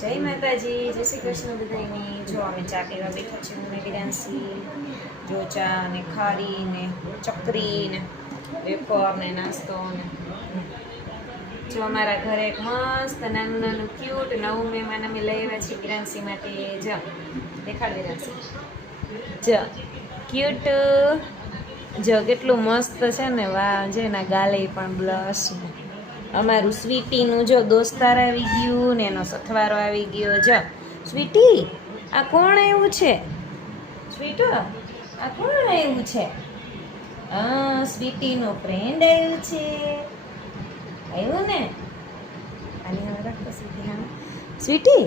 જય માતાજી, જય શ્રી કૃષ્ણ બધાયને। જો અમે ચા પીવા બેઠા છીએ હું ને વિરાંશી। જો ચા ને ખારી ને ચકરી ને વેફર ને નાસ્તો ને જો અમારા ઘરે એક મસ્ત નાનું નાનું ક્યુટ નવું મહેમાન અમે લઈ આવ્યા છીએ વિરાંશી માટે। જો દેખાડ વિરાંશી, જો ક્યુટ, જો કેટલું મસ્ત છે ને, વાહ જે ના ગાલે પણ બ્લશ ને અમારું સ્વીટીનું જો દોસ્તાર આવી ગયું ને એનો સથવારો આવી ગયો। જો સ્વીટી, આ કોણ આવ્યું છે? સ્વીટો, આ કોણ આવ્યું છે? સ્વીટીનો ફ્રેન્ડ આવ્યું છે, આવ્યું ને? આની હવે રાખતો સ્વીટી, હા સ્વીટી,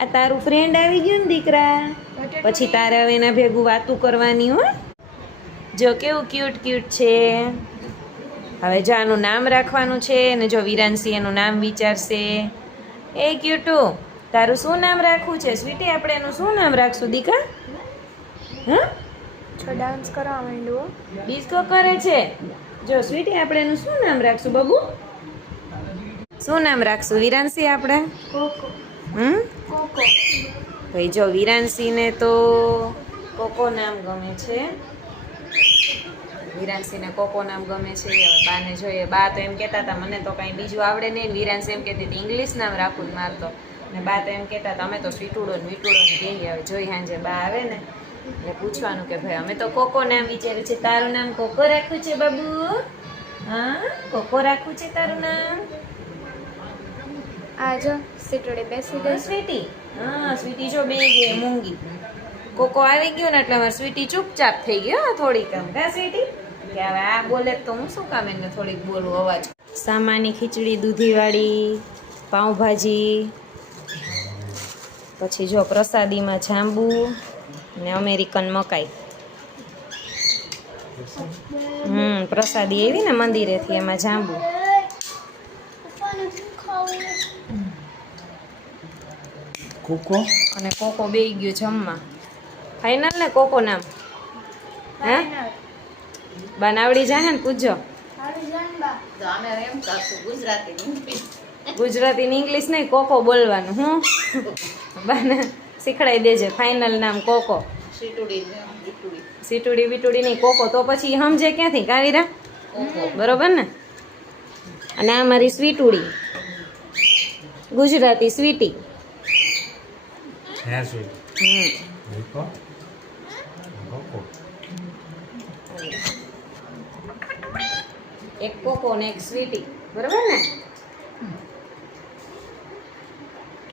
આ તારું ફ્રેન્ડ આવી ગયું ને દીકરા, પછી તારે હવે એના ભેગું વાતું કરવાની હો। જો કેવું ક્યુટ ક્યુટ છે। હવે જો આનું નામ રાખવાનું છે ને જો વિરાંશી એનું નામ વિચારશે। એ ક્યુટુ, તારું શું નામ રાખવું છે? સ્વીટી, આપણે એનું શું નામ રાખશું દીકા? હા, છો ડાન્સ કરવા માંડ્યો, ડિસ્કો કરે છે। જો સ્વીટી, આપણે એનું શું નામ રાખશું બબુ? શું નામ રાખશું વિરાંશી આપણે? કોકો કોકો। ભાઈ જો વિરાંશીને તો કોકો નામ ગમે છે, વિરાંશીને કોકો નામ ગમે છે। હવે બાને જોઈએ, બા તો એમ કહેતા હતા મને તો કાંઈ બીજું આવડે નહીં, વિરાંશી એમ કહેતી હતી ઇંગ્લિશ નામ રાખવું જ મારતો, ને બા તો એમ કહેતા હતા અમે તો સ્વીટુડો ને વીટુડો ને કહીએ। હવે જોઈ સાંજે બા આવે ને એટલે પૂછવાનું કે ભાઈ અમે તો કોકો નામ વિચાર્યું છે, તારું નામ કોકો રાખવું છે બાબુ? હા, કોકો રાખવું છે તારું નામ? આ જો સીટોડે બેસી ગઈ સ્વીટી, હા સ્વીટી જો બે ગઈ મૂંગી, કોકો આવી ગયો ને એટલે અમારી સ્વીટી ચૂપચાપ થઈ ગયો થોડીક આમ, કા સ્વીટી? કે હવે આ બોલે તો હું શું કામ એને થોડીક બોલું અવાજ। સામાની ખીચડી દૂધીવાળી, પાઉંભાજી, પછી જો પ્રસાદીમાં જાંબુ ને અમેરિકન મકાઈ। પ્રસાદી એવી ને મંદિરેથી, એમાં જાંબુ। કોકો અને કોકો બેઈ ગયો જમવા। ફાઈનલ ને કોકો નામ? હે બનાવડી જાય ને પૂછજો। ગુજરાતી ને ઇંગ્લિશ નહીં, કોકો બોલવાનું। હું બાને શીખડાઈ દેજે ફાઇનલ નામ કોકો। સીટુડી બીટુડી નહીં, કોકો તો પછી સમજે ક્યાંથી કાવીરા? બરોબર ને? અને આ મારી સ્વીટુડી, ગુજરાતી સ્વીટી। હે સ્વીટ કોકો કોકો, એક કોકો ને એક સ્વીટી, બરોબર ને?